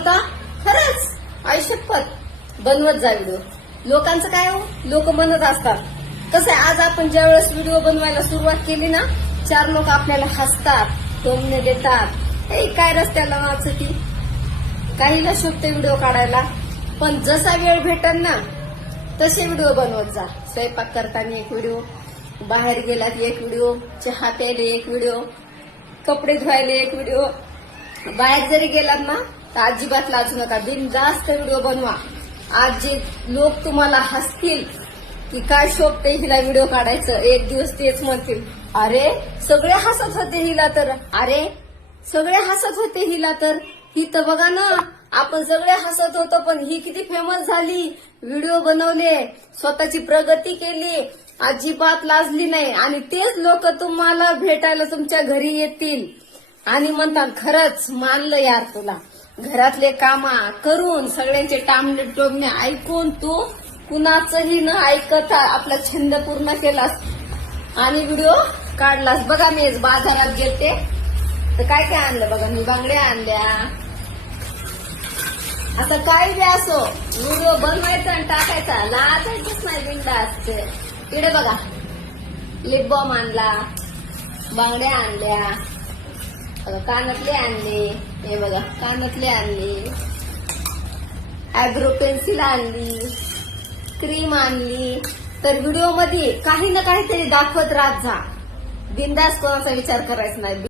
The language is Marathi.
बनवता? खरंच आयुष्यपत बनवत जा व्हिडिओ. लोकांचं काय हो, लोक बनवत असतात. कसं आहे, आज आपण ज्या वेळेस व्हिडिओ बनवायला सुरुवात केली ना, 4 लोक आपल्याला हसतात, टोमणे देतात, हे काय रस्त्याला वाचती, काहीला शोभते व्हिडिओ काढायला. पण जसा वेळ भेटल ना तसे व्हिडिओ बनवत जा. स्वयंपाक करताना एक व्हिडिओ, बाहेर गेलात एक व्हिडिओ, चहा प्यायला एक व्हिडिओ, कपडे धुवायला एक व्हिडिओ. बाहेर जरी गेलात ना तर अजिबात लाजू नका, बिनधास्त व्हिडिओ बनवा. आज जे लोक तुम्हाला हसतील की काय शोभते हिला व्हिडिओ काढायचं, एक दिवस तेच म्हणतील, अरे सगळे हसत होते हिला तर, अरे सगळे हसत होते हिला तर, ही तर बघा ना, आपण सगळे हसत होतो पण ही किती फेमस झाली, व्हिडिओ बनवले, स्वतःची प्रगती केली, अजिबात लाजली नाही. आणि तेच लोक तुम्हाला भेटायला तुमच्या घरी येतील आणि म्हणतात खरंच मानलं यार तुला. घरातले कामा करून सगळ्यांचे टामणे टोमणे ऐकून तू कुणाचंही न ऐकता आपला छंद पूर्ण केलास आणि व्हिडिओ काढलास. बघा मी बाजारात गेलते तर काय काय आणलं बघा, मी बांगड्या आणल्या. असं काही बी असो, व्हिडिओ बनवायचा आणि टाकायचा, लाजायचंच नाही, बिनधास्त. इकडे बघा लिप बॉम आणला, बांगड्या आणल्या, कानातले आणले, हे बघा कानातले आणले, आयब्रो पेन्सिल आणली, क्रीम आणली. तर व्हिडिओ मध्ये काही ना काहीतरी दाखवत राहत जा, बिनधास्त कोणाचा विचार करायचा नाही.